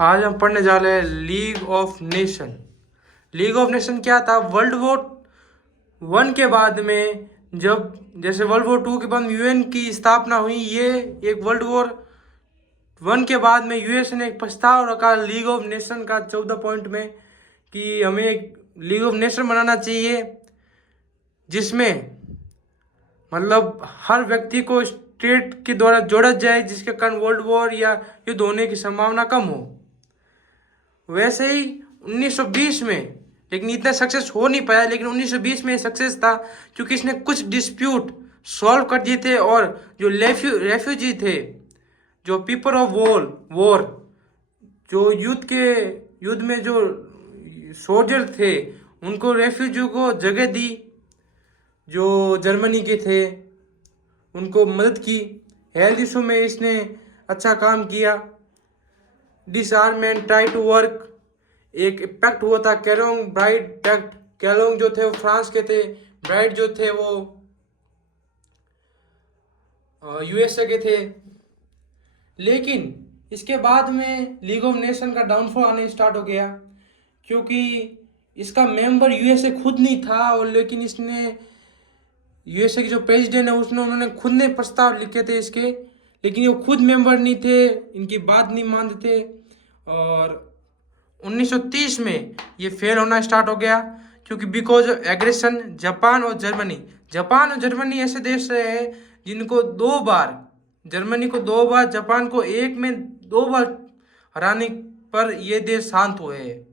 आज हम पढ़ने जा रहे हैं league of nation. League of nation क्या था? वर्ल्ड वॉर वन के बाद में, जब जैसे वर्ल्ड वॉर टू के बाद यूएन की स्थापना हुई, ये एक वर्ल्ड वॉर वन के बाद में यूएस ने एक प्रस्ताव रखा लीग ऑफ नेशन का 14 पॉइंट में कि हमें एक लीग ऑफ नेशन बनाना चाहिए जिसमें मतलब हर व्यक्ति को स्टेट के द्वारा जोड़ा जाए, जिसके कारण वर्ल्ड वॉर या युद्ध होने की संभावना कम हो। वैसे ही 1920 में, लेकिन इतना सक्सेस हो नहीं पाया, लेकिन 1920 में सक्सेस था क्योंकि इसने कुछ डिस्प्यूट सॉल्व कर दिए थे। और जो रेफ्यूजी थे, जो पीपल ऑफ वॉर, जो युद्ध में जो सोल्जर थे, उनको रेफ्यूजी को जगह दी। जो जर्मनी के थे उनको मदद की। हेल्थ इशू में इसने अच्छा काम किया। डिसआर्मेंट, ट्राई टू वर्क, एक पैक्ट हुआ था कैलोंग ब्राइट पैक्ट। कैलोंग जो थे वो फ्रांस के थे, ब्राइट जो थे वो यूएसए के थे। लेकिन इसके बाद में लीग ऑफ नेशन का डाउनफॉल आने स्टार्ट हो गया क्योंकि इसका मेंबर यूएसए खुद नहीं था। और लेकिन इसने यूएसए के जो प्रेसिडेंट है उन्होंने खुद ने प्रस्ताव लिखे थे इसके, लेकिन ये खुद मेंबर नहीं थे, इनकी बात नहीं मानते थे। और 1930 में ये फेल होना स्टार्ट हो गया क्योंकि बिकॉज ऑफ एग्रेशन जापान और जर्मनी ऐसे देश रहे हैं जिनको दो बार, जर्मनी को दो बार, जापान को एक में दो बार हराने पर ये देश शांत हुए हैं।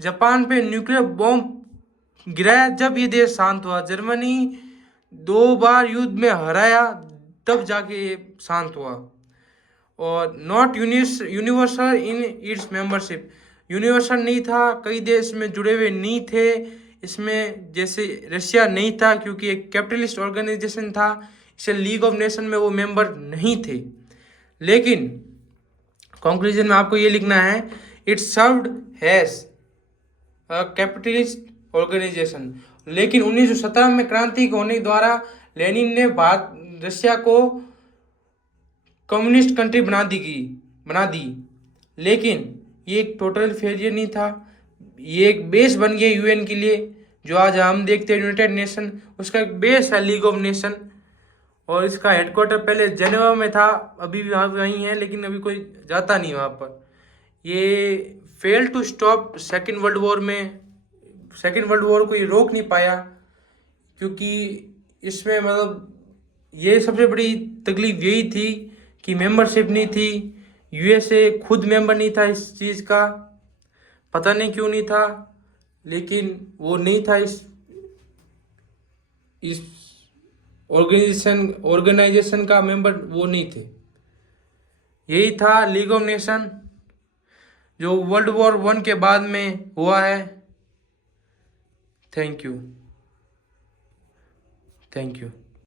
जापान पे न्यूक्लियर बॉम्ब गिराया जब ये देश शांत हुआ। जर्मनी दो बार युद्ध में हराया तब जाके ये शांत हुआ। और not universal in its membership, universal नहीं था, कई देश में जुड़े हुए नहीं थे इसमें। जैसे रशिया नहीं था क्योंकि एक कैपिटलिस्ट ऑर्गेनाइजेशन था, इसे लीग ऑफ नेशन में वो मेंबर नहीं थे। लेकिन कंक्लूजन में आपको ये लिखना है, it served has a capitalist organisation. लेकिन 1917 में क्रांति होने द्वारा लेनिन ने रशिया को कम्युनिस्ट कंट्री बना दी। लेकिन ये एक टोटल फेलियर नहीं था, ये एक बेस बन गया यूएन के लिए। जो आज हम देखते हैं यूनाइटेड नेशन, उसका एक बेस है लीग ऑफ नेशन। और इसका हेडक्वार्टर पहले जेनेवा में था, अभी भी वहाँ वहीं है, लेकिन अभी कोई जाता नहीं वहाँ पर। ये fail to stop second world war में, सेकेंड वर्ल्ड वॉर को ये रोक नहीं पाया क्योंकि इसमें मतलब ये सबसे बड़ी तकलीफ यही थी कि मेंबरशिप नहीं थी। यूएसए खुद मेंबर नहीं था इस चीज़ का, पता नहीं क्यों नहीं था, लेकिन वो नहीं था इस ऑर्गेनाइजेशन का मेंबर, वो नहीं थे। यही था लीग ऑफ नेशन जो वर्ल्ड वॉर वन के बाद में हुआ है। Thank you.